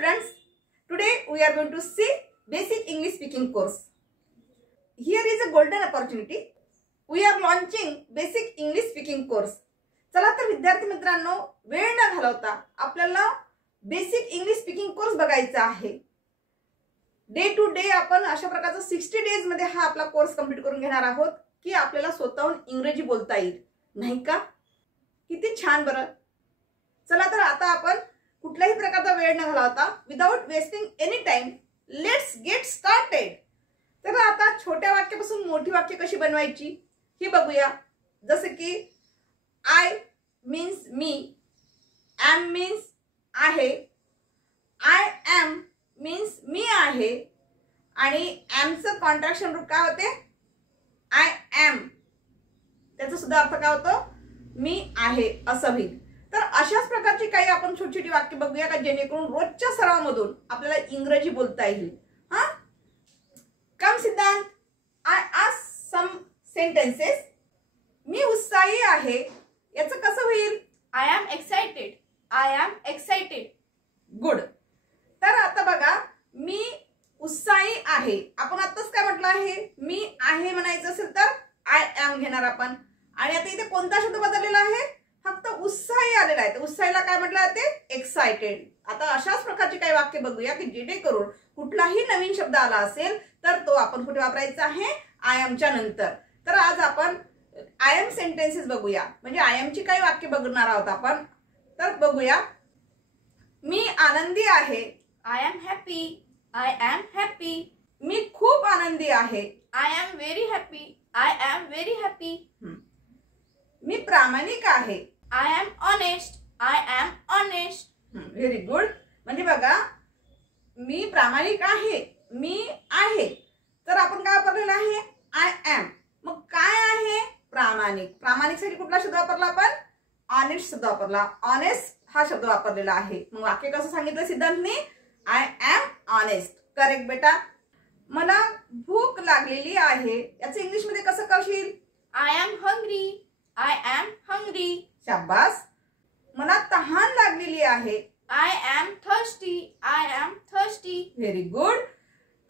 students, today we are going to see basic English speaking course. Here is a golden opportunity. We are launching basic English speaking course. चला तर विद्यार्थी मित्रांनो, वेळ न घालवता आपल्याला बेसिक इंग्लिश स्पीकिंग कोर्स बघायचा आहे. डे टू डे आपण अशा प्रकारचा 60 डेज मध्ये हा आपला कोर्स कंप्लीट करून घेणार आहोत की आपल्याला स्वतःहून इंग्रजी बोलता येईल, नाही का? किती छान बरं. चला तर आता आपण कुठल्याही प्रकारचा वेळ न घालवता without wasting any time let's get started. तर आता छोट्या वाक्यापासून मोठी वाक्य कशी बनवायची ही बघूया. जसे की आय मीन्स मी, एम मीन्स आहे, आय एम मीन्स मी आहे आणि एमचं कॉन्ट्रॅक्शन रूप काय होते? I am. त्याचा सुद्धा अर्थ काय होतो? मी आहे असं होईल. तर अशाच प्रकारची काही आपण छोटी छोटी वाक्य बघूया का जेणेकरून रोजच्या सरावामधून आपल्याला इंग्रजी बोलता येईल. हा, कम सिद्धांत, आय आस्क सम सेंटेन्सेस. मी उत्साही आहे याचं कसं होईल? I am excited. I am excited. Good. तर आता बघा, मी उत्साही आहे. आपण आताच काय म्हटलं आहे? मी आहे म्हणायचं असेल तर आय एम घेणार आपण. आणि आता इथे कोणता शब्द बदललेला आहे? फक्त उत्साही आलेला आहे. तर उत्साहीला काय म्हटलं जाते? एक्साइटेड. आता अशाच प्रकारची काही वाक्य बघूया की जेणेकरून कुठलाही नवीन शब्द आला असेल तर तो आपण कुठे वापरायचा आहे? आय एमच्या नंतर. तर आज आपण आय एम सेंटेन्सेस बघूया, म्हणजे आय एमची काही वाक्य बघणार आहोत आपण. तर बघूया. मी आनंदी आहे. I am happy. I am happy. मी खूप आनंदी आहे. I am very happy. I am very happy. मी प्रामाणिक आहे. I am honest. I am honest. Very good. म्हणजे बघा, मी प्रामाणिक आहे, मी आहे, तर आपण काय वापरलेलं आहे? I am. मग काय आहे? प्रामाणिक. प्रामाणिकसाठी कुठला शब्द वापरला आपण? ऑनेस्ट शब्द वापरला. ऑनेस्ट हा शब्द वापरलेला आहे. मग वाक्य कसं सांगितलं सिद्धांतने? I am honest. करेक्ट बेटा. मला भूक लागलेली आहे याचं इंग्लिश मध्ये कसं करशील? I am hungry. I am hungry. शाबास. मला तहान लागलेली आहे. I am thirsty. I am thirsty. Very good.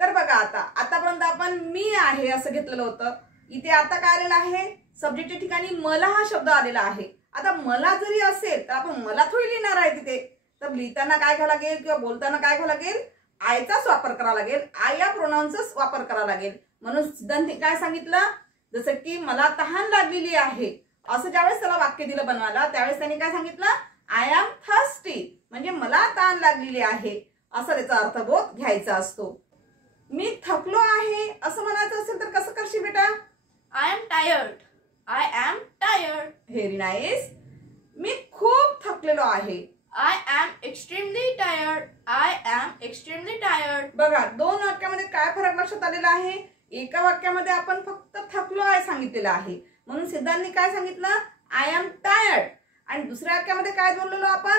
तर बघा, आतापर्यंत आपण मी आहे असं घेतलेलं होतं. इथे आता काय आलेलं आहे? सब्जेक्टच्या ठिकाणी मला हा शब्द आलेला आहे. आता मला जरी असेल तर आपण मला थोडी लिहिणार आहे तिथे. तर लिहिताना काय घ्यावं लागेल किंवा बोलताना काय घ्यावं लागेल? आयचाच वापर करावा लागेल. आय या प्रोनाउन्सचाच वापर करावा लागेल. म्हणून सिद्धांत काय सांगितलं? जसं की मला तहान लागलेली आहे असं ज्यावेळेस त्याला वाक्य दिलं बनवायला, त्यावेळेस त्यांनी काय सांगितलं? I am thirsty. म्हणजे मला तहान लागलेली आहे असा त्याचा अर्थबोध घ्यायचा असतो. मी थकलो आहे असं म्हणायचं असेल तर कसं करशील बेटा? I am tired. I am tired. Very nice. मी खूप थकलेलो आहे. I am extremely tired. I am extremely tired. बघा, दोन वाक्यामध्ये काय फरक लक्षात आलेला आहे? एका वाक्यामध्ये आपण फक्त थकलो आहे सांगितलेलं आहे, म्हणून सिद्धांतने काय सांगितलं? I am tired. आणि दुसऱ्या वाक्यामध्ये काय बोललेलो आपण?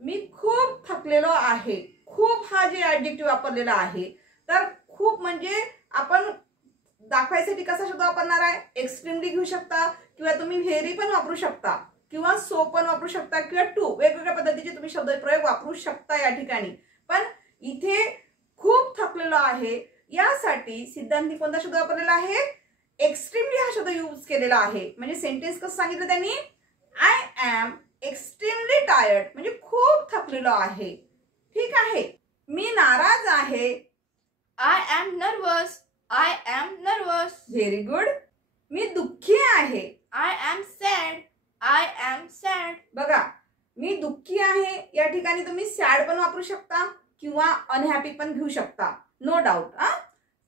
मी खूप थकलेलो आहे. खूप हा जे ऍडजेक्टिव्ह वापरलेला आहे, तर खूप म्हणजे आपण दाखवायसाठी कसा शब्द वापरणार आहे? एक्स्ट्रीमली घेऊ शकता किंवा तुम्ही व्हेरी पण वापरू शकता किंवा सो पण वापरू शकता किंवा टू, वेगवेगळ्या पद्धतीचे तुम्ही शब्दप्रयोग वापरू शकता या ठिकाणी. पण इथे खूप थकलेलो आहे यासाठी सिद्धांतने कोणता शब्द वापरलेला आहे? एक्स्ट्रीमली हा शब्द यूज केलेला आहे. म्हणजे सेंटेन्स कसं सांगितलं त्यांनी? I am extremely tired. म्हणजे खूप थकलेलो आहे. ठीक आहे. मी नाराज आहे. I am nervous. I am nervous. Very good. मी दुःखी आहे. I am sad. I am sad. बघा, मी दुःखी आहे या ठिकाणी तुम्ही सॅड पण वापरू शकता किंवा अनहॅपी पण घेऊ शकता. No doubt.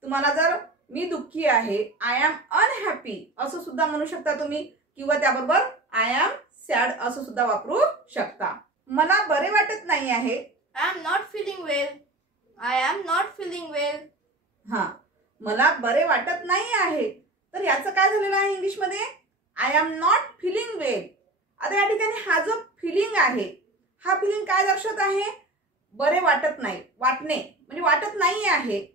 तुम्हाला जर मी दुःखी आहे, आय एम अनहॅपी असं सुद्धा म्हणू शकता तुम्ही, किंवा त्याबरोबर आय एम सॅड असं सुद्धा वापरू शकता. मला बरे वाटत नाही आहे. I am not feeling well. I am not feeling well. हा, मला बरे वाटत नाही आहे. तर याचं काय झालेलं आहे इंग्लिश मध्ये? I am not feeling well. आता या ठिकाणी हा जो फिलिंग आहे, हा फिलिंग काय दर्शवत आहे? बरे वाटत नाही. वाटणे म्हणजे वाटत नाही आहे.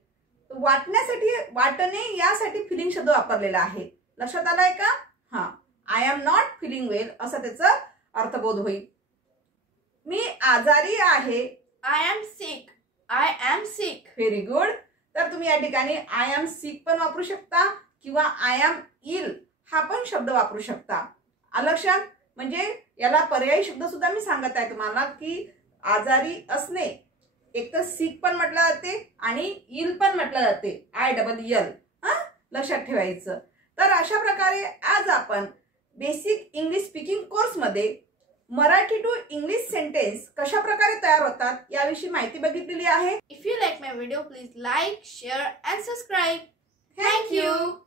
वाटण्यासाठी, वाटणे यासाठी फिलिंग शब्द वापरलेला आहे. लक्षात आलाय का? हा, I am not feeling well असा त्याचा अर्थबोध होईल. मी आजारी आहे. I am sick. I am sick. Very good. तर तुम्ही या ठिकाणी आय एम सिक पण वापरू शकता किंवा आय एम इल हा पण शब्द वापरू शकता. आलं लक्षात? म्हणजे याला पर्यायी शब्द सुद्धा मी सांगत आहे तुम्हाला की आजारी असणे एक तर सिक पण म्हटलं जाते आणि इल पण म्हटलं जाते. ILL लक्षात ठेवायचं. तर अशा प्रकारे आज आपण बेसिक इंग्लिश स्पीकिंग कोर्समध्ये मराठी टू इंग्लिश सेंटेन्स कशा प्रकारे तयार होतात याविषयी माहिती बघितलेली आहे. If you like my video, please like, share and subscribe. Thank you.